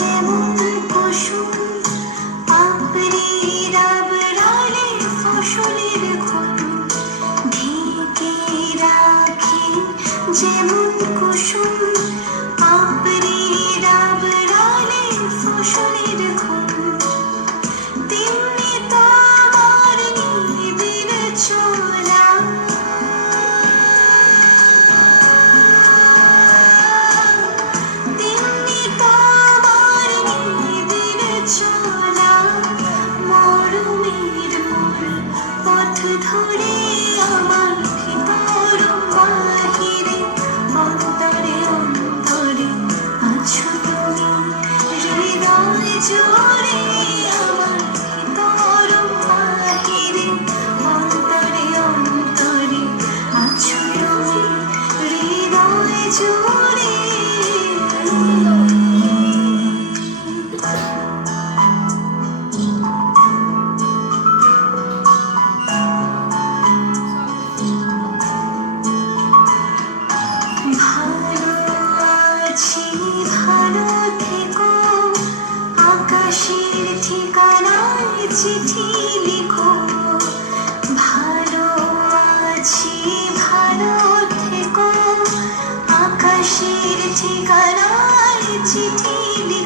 যেমন কুসুম পাপড়ির আবরালে ফসলের ঘুম ঢেকে রাখে, যেমন কুসুম পাপড়ির আবরালে ফসলের ঘুম, তেমনি তোমার নিবিড় চলা, তেমনি তোমার নিবিড় চলা, মরুমের মোর পথ ধরে আমার ভিতর বাহিরে, অন্তরে অন্তরে আছো তুমি, হৃদয় জুড়ে আমার ভিতর বাহিরে, অন্তরে অন্তরে আছো তুমি, হৃদয় জুড়ে। ভালো আছি, ভালো থেকো, আকাশের ঠিকানায় চিঠি লিখো। ভালো আছি, ভালো থেকো, আকাশের ঠিকানায় চিঠি লিখো।